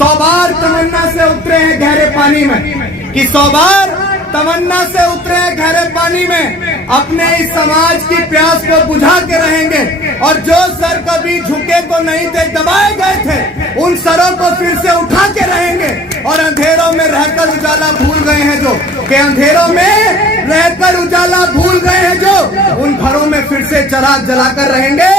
100 बार तमन्ना से उतरे हैं गहरे पानी में, कि 100 बार तमन्ना से उतरे हैं गहरे पानी में, अपने इस समाज की प्यास को बुझा के रहेंगे। और जो सर कभी झुके तो नहीं थे, दबाए गए थे, उन सरों को फिर से उठा के रहेंगे। और अंधेरों में रहकर उजाला भूल गए हैं जो, कि अंधेरों में रहकर उजाला भूल गए हैं जो, उन घरों में फिर से चिराग जलाकर रहेंगे,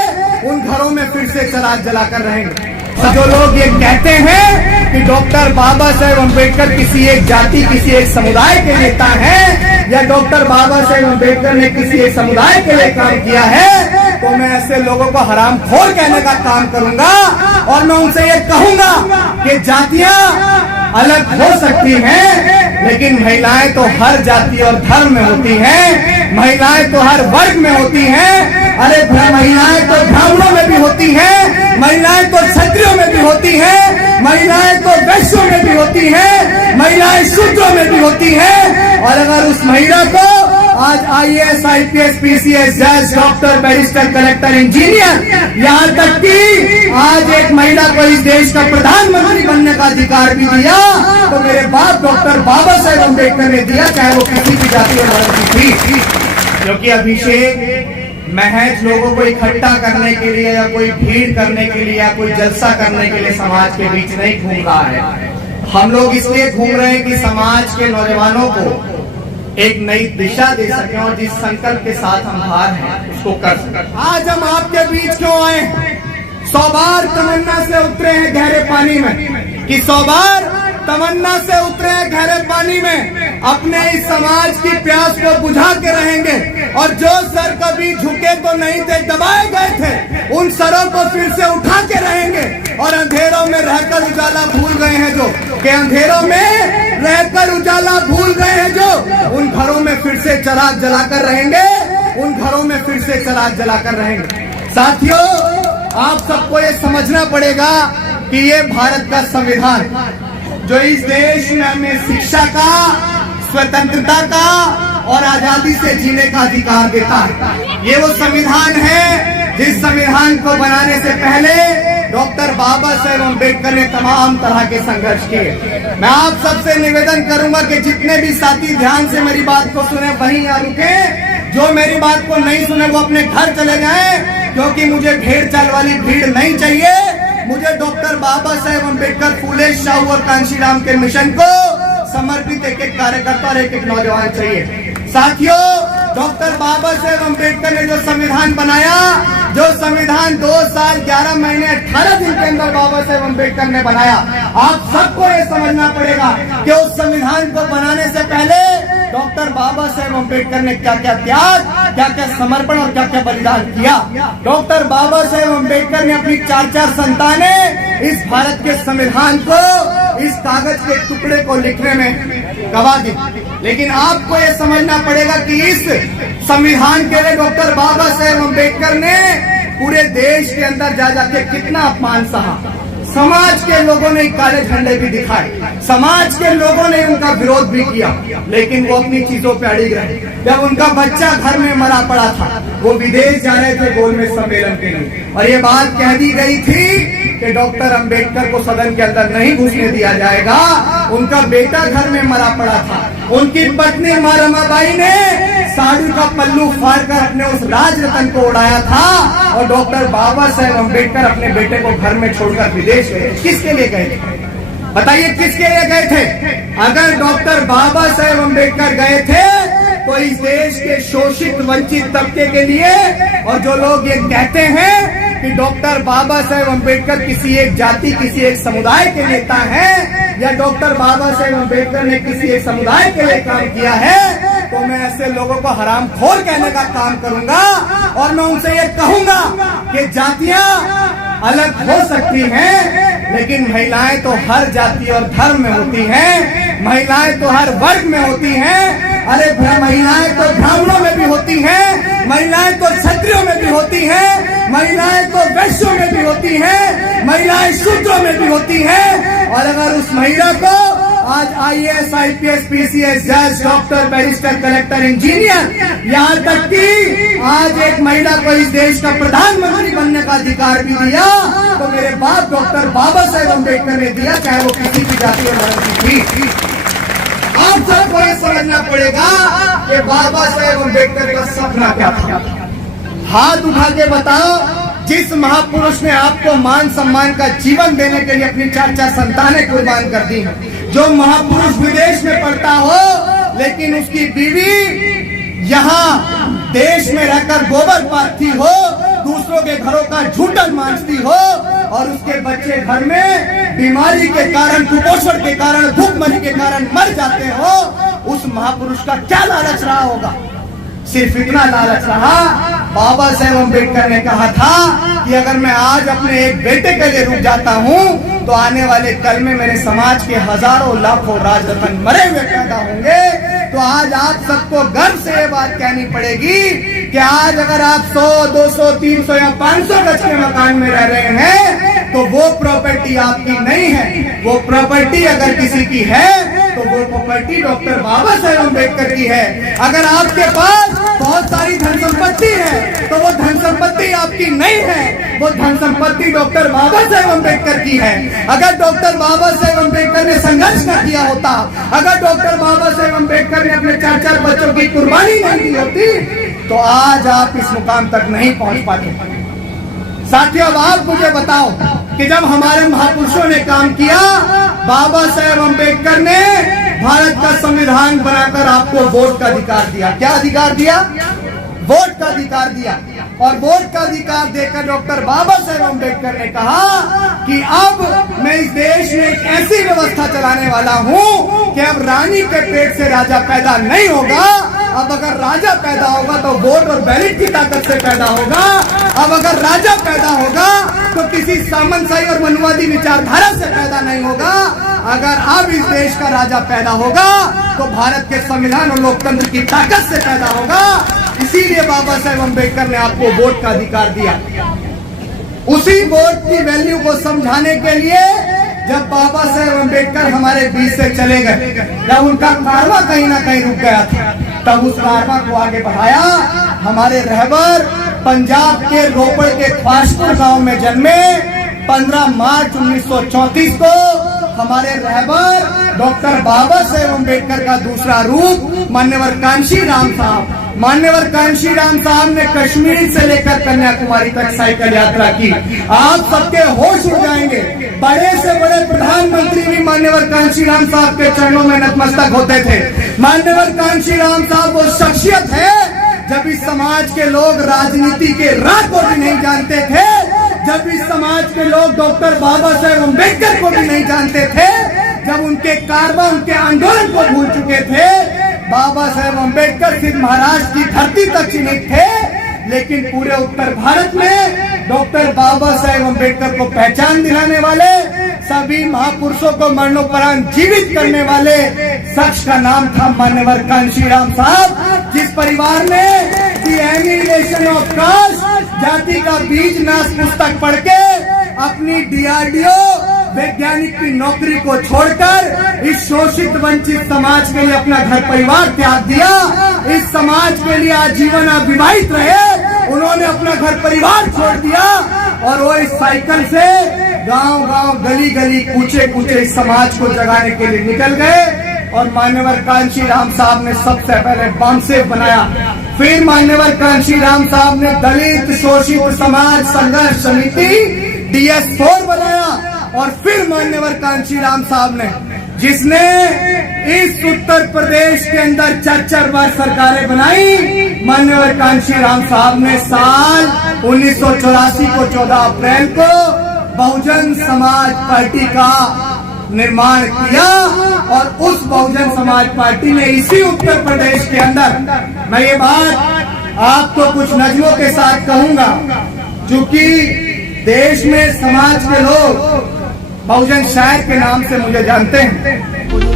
उन घरों में फिर से चिराग जलाकर रहेंगे। जो लोग ये कहते हैं कि डॉक्टर बाबा साहेब अम्बेडकर किसी एक जाति, किसी एक समुदाय के नेता हैं, या डॉक्टर बाबा साहेब अम्बेडकर ने किसी एक समुदाय के लिए काम किया है, तो मैं ऐसे लोगों को हरामखोर कहने का काम करूंगा। और मैं उनसे ये कहूंगा कि जातियां अलग हो सकती हैं, लेकिन महिलाएं तो हर जाति और धर्म में होती हैं, महिलाएं तो हर वर्ग में होती हैं। अरे महिलाएं तो ब्राह्मणों में भी होती हैं, महिलाएं तो क्षत्रियों में भी होती हैं, महिलाएं तो वैश्यों में भी होती हैं, महिलाएं शूद्रों में भी होती हैं। और अगर उस महिला को आज IAS, IPS, PCS, जज, डॉक्टर, बैरिस्टर, कलेक्टर, इंजीनियर, यहाँ तक कि आज एक महिला को इस देश का प्रधानमंत्री बनने का अधिकार भी दिया, तो मेरे बाप डॉक्टर बाबा साहेब अम्बेडकर ने दिया, चाहे वो किसी भी जाति और धर्म की थी। क्योंकि अभिषेक महज लोगों को इकट्ठा करने के लिए, या कोई भीड़ करने के लिए, या कोई जलसा करने के लिए समाज के बीच नहीं घूम रहा है। हम लोग इसलिए घूम रहे हैं कि समाज के नौजवानों को एक नई दिशा दे सके, और जिस संकल्प के साथ हम बाहर हैं उसको कर सकें। आज हम आपके बीच क्यों आए? 100 बार तमन्ना से उतरे हैं गहरे पानी में, कि 100 बार तमन्ना से उतरे हैं गहरे पानी में, अपने इस समाज की प्यास को बुझा के रहेंगे। और जो सर कभी झुके तो नहीं थे, दबाए गए थे, उन सरों को फिर से उठा के रहेंगे। और अंधेरों में रहकर उजाला भूल गए हैं जो, कि अंधेरों में रहकर उजाला भूल गए हैं जो, उन घरों में फिर से चिराग जलाकर रहेंगे, उन घरों में फिर से चिराग जलाकर रहेंगे। साथियों, आप सबको ये समझना पड़ेगा कि ये भारत का संविधान, जो इस देश में हमें शिक्षा का, स्वतंत्रता का और आजादी से जीने का अधिकार देता है, ये वो संविधान है जिस संविधान को बनाने से पहले डॉक्टर बाबा साहेब अम्बेडकर ने तमाम तरह के संघर्ष किए। मैं आप सबसे निवेदन करूंगा कि जितने भी साथी ध्यान से मेरी बात को सुने, वहीं यहाँ रुके। जो मेरी बात को नहीं सुने वो अपने घर चले जाएं, क्योंकि मुझे भेड़ चाल वाली भीड़ नहीं चाहिए। मुझे डॉक्टर बाबा साहेब अम्बेडकर, फूले शाहू और कांशीराम के मिशन को समर्पित एक एक कार्यकर्ता और एक एक नौजवान चाहिए। साथियों, डॉक्टर बाबा साहेब अम्बेडकर ने जो संविधान बनाया, जो संविधान 2 साल 11 महीने 18 दिन के अंदर बाबा साहेब अम्बेडकर ने बनाया, आप सबको ये समझना पड़ेगा कि उस संविधान को बनाने से पहले डॉक्टर बाबा साहेब अम्बेडकर ने क्या क्या त्याग, क्या क्या समर्पण और क्या क्या बलिदान किया। डॉक्टर बाबा साहेब अम्बेडकर ने अपनी 4 संतानें इस भारत के संविधान को, इस कागज के टुकड़े को लिखने में गवा दी। लेकिन आपको ये समझना पड़ेगा कि इस संविधान के लिए डॉक्टर बाबा साहेब अम्बेडकर ने पूरे देश के अंदर जा जाके कितना अपमान सहा। समाज के लोगों ने काले झंडे भी दिखाए, समाज के लोगों ने उनका विरोध भी किया, लेकिन वो अपनी चीजों पे अड़िग रहे। जब उनका बच्चा घर में मरा पड़ा था, वो विदेश जा रहे थे गोलमेज सम्मेलन के लिए, और ये बात कह दी गई थी कि डॉक्टर अंबेडकर को सदन के अंदर नहीं घुसने दिया जाएगा। उनका बेटा घर में मरा पड़ा था, उनकी पत्नी माँ रमाबाई ने साड़ी का पल्लू फाड़कर अपने उस राज रतन को उड़ाया था, और डॉक्टर बाबा साहेब अम्बेडकर अपने बेटे को घर में छोड़कर विदेश गए। किसके लिए गए थे? बताइए, किसके लिए गए थे? अगर डॉक्टर बाबा साहेब अम्बेडकर गए थे तो इस देश के शोषित वंचित तबके के लिए। और जो लोग ये कहते हैं कि डॉक्टर बाबा साहेब अम्बेडकर किसी एक जाति, किसी एक समुदाय के नेता हैं, या डॉक्टर बाबा साहेब अम्बेडकर ने किसी एक समुदाय के लिए काम किया है, तो मैं ऐसे लोगों को हरामखोर कहने का काम करूंगा। और मैं उनसे ये कहूंगा कि जातियां अलग हो सकती हैं, लेकिन महिलाएं तो हर जाति और धर्म में होती हैं, महिलाएं तो हर वर्ग में होती हैं। अरे महिलाएं तो ब्राह्मणों में भी होती हैं, महिलाएं तो क्षत्रियों में भी होती हैं, महिलाएं तो वैश्यों में भी होती हैं, महिलाएं शूद्रों में भी होती हैं। और अगर उस महिला को आज IAS, IPS, PCS, जज, डॉक्टर, बैरिस्टर, कलेक्टर, इंजीनियर, यहाँ तक कि आज एक महिला को इस देश का प्रधानमंत्री बनने का अधिकार भी दिया तो मेरे बाप डॉक्टर बाबा साहेब अम्बेडकर ने दिया, चाहे वो किसी भी जाति और धर्म की थी। आप सबको ये समझना पड़ेगा कि बाबा साहेब अम्बेडकर का सपना क्या था। हाथ उठा के बताओ, जिस महापुरुष ने आपको मान सम्मान का जीवन देने के लिए अपनी 4 संतानें कुर्बान कर दी हैं, जो महापुरुष विदेश में पढ़ता हो लेकिन उसकी बीवी यहाँ देश में रहकर गोबर पाथती हो, दूसरों के घरों का झूठन मांझती हो और उसके बच्चे घर में बीमारी के कारण, कुपोषण के कारण, भूखमरी के कारण मर जाते हो, उस महापुरुष का क्या लालच रहा होगा? सिर्फ इतना लालच रहा, बाबा साहेब अम्बेडकर ने कहा था कि अगर मैं आज अपने एक बेटे के लिए रुक जाता हूँ तो आने वाले कल में मेरे समाज के हजारों लाखों राजरत्न मरे हुए पैदा होंगे। तो आज आप सबको गर्व से ये बात कहनी पड़ेगी कि आज अगर आप 100, 200, 300 या 500 गज के मकान में रह रहे हैं तो वो प्रॉपर्टी आपकी नहीं है। वो प्रॉपर्टी अगर किसी की है तो वो प्रॉपर्टी डॉक्टर बाबा साहेब अम्बेडकर की है। अगर आपके पास बहुत सारी धन संपत्ति है तो वो धन संपत्ति आपकी नहीं है, वो धन संपत्ति डॉक्टर बाबा साहेब अम्बेडकर की है। अगर डॉक्टर बाबा साहेब अम्बेडकर ने संघर्ष न किया होता, अगर डॉक्टर बाबा साहेब अम्बेडकर ने अपने 4 बच्चों की कुर्बानी नहीं दी होती तो आज आप इस मुकाम तक नहीं पहुंच पाते। साथियों, अब आप मुझे बताओ कि जब हमारे महापुरुषों ने काम किया, बाबा साहेब अम्बेडकर ने भारत का संविधान बनाकर आपको वोट का अधिकार दिया। क्या अधिकार दिया? वोट का अधिकार दिया। और वोट का अधिकार देकर डॉक्टर बाबा साहेब अम्बेडकर ने कहा कि अब मैं इस देश में एक ऐसी व्यवस्था चलाने वाला हूँ कि अब रानी के पेट से राजा पैदा नहीं होगा। अब अगर राजा पैदा होगा तो वोट और बैलेट की ताकत से पैदा होगा। अब अगर राजा पैदा होगा तो किसी सामंतशाही और मनुवादी विचारधारा से पैदा नहीं होगा। अगर अब इस देश का राजा पैदा होगा तो भारत के संविधान और लोकतंत्र की ताकत से पैदा होगा। इसीलिए बाबा साहेब अम्बेडकर ने आपको वोट का अधिकार दिया। उसी वोट की वैल्यू को समझाने के लिए जब बाबा साहेब अम्बेडकर हमारे बीच से चले गए, जब उनका कारवा कहीं ना कहीं रुक गया था, तब उस कारवा को आगे बढ़ाया हमारे रहबर पंजाब के रोपड़ के ख्वाशपुर गांव में जन्मे 15 मार्च 1934 को हमारे रहबर डॉक्टर बाबा साहेब अम्बेडकर का दूसरा रूप मान्यवर कांशी राम साहब। मान्यवर कांशी राम साहब ने कश्मीर से लेकर कन्याकुमारी तक साइकिल यात्रा की। आप सबके होश उड़ जाएंगे, बड़े से बड़े प्रधानमंत्री भी मान्यवर कांशी राम साहब के चरणों में नतमस्तक होते थे। मान्यवर कांशी राम साहब वो शख्सियत है जब इस समाज के लोग राजनीति के राह को भी नहीं जानते थे, जब इस समाज के लोग डॉक्टर बाबा साहेब अम्बेडकर को भी नहीं जानते थे, जब उनके कारवा, उनके आंदोलन को भूल चुके थे। बाबा साहेब अम्बेडकर सिर्फ महाराष्ट्र की धरती तक सीमित थे, लेकिन पूरे उत्तर भारत में डॉक्टर बाबा साहेब अम्बेडकर को पहचान दिलाने वाले, सभी महापुरुषों को मरणोपरांत जीवित करने वाले शख्स का नाम था मान्यवर कांशी राम साहब, जिस परिवार ने द एनिहिलेशन ऑफ कास्ट, जाति का बीज नाश पुस्तक पढ़ के अपनी DRDO वैज्ञानिक की नौकरी को छोड़कर इस शोषित वंचित समाज के लिए अपना घर परिवार त्याग दिया। इस समाज के लिए आजीवन अविवाहित रहे, उन्होंने अपना घर परिवार छोड़ दिया और वो इस साइकिल से गांव गांव, गली गली, कूचे कूचे इस समाज को जगाने के लिए निकल गए। और मान्यवर कांशी राम साहब ने सबसे पहले बामसेफ बनाया, फिर मान्यवर कांशी राम साहब ने दलित शोषित समाज संघर्ष समिति DS4 बनाया, और फिर मान्यवर कांशी राम साहब ने, जिसने इस उत्तर प्रदेश के अंदर 4 बार सरकारें बनाई, मान्यवर कांशी राम साहब ने साल 1984 को 14 अप्रैल को बहुजन समाज पार्टी का निर्माण किया। और उस बहुजन समाज पार्टी ने इसी उत्तर प्रदेश के अंदर, मैं ये बात आपको कुछ नजमों के साथ कहूंगा, क्योंकि देश में समाज के लोग बहुजन शायर के नाम से मुझे जानते हैं।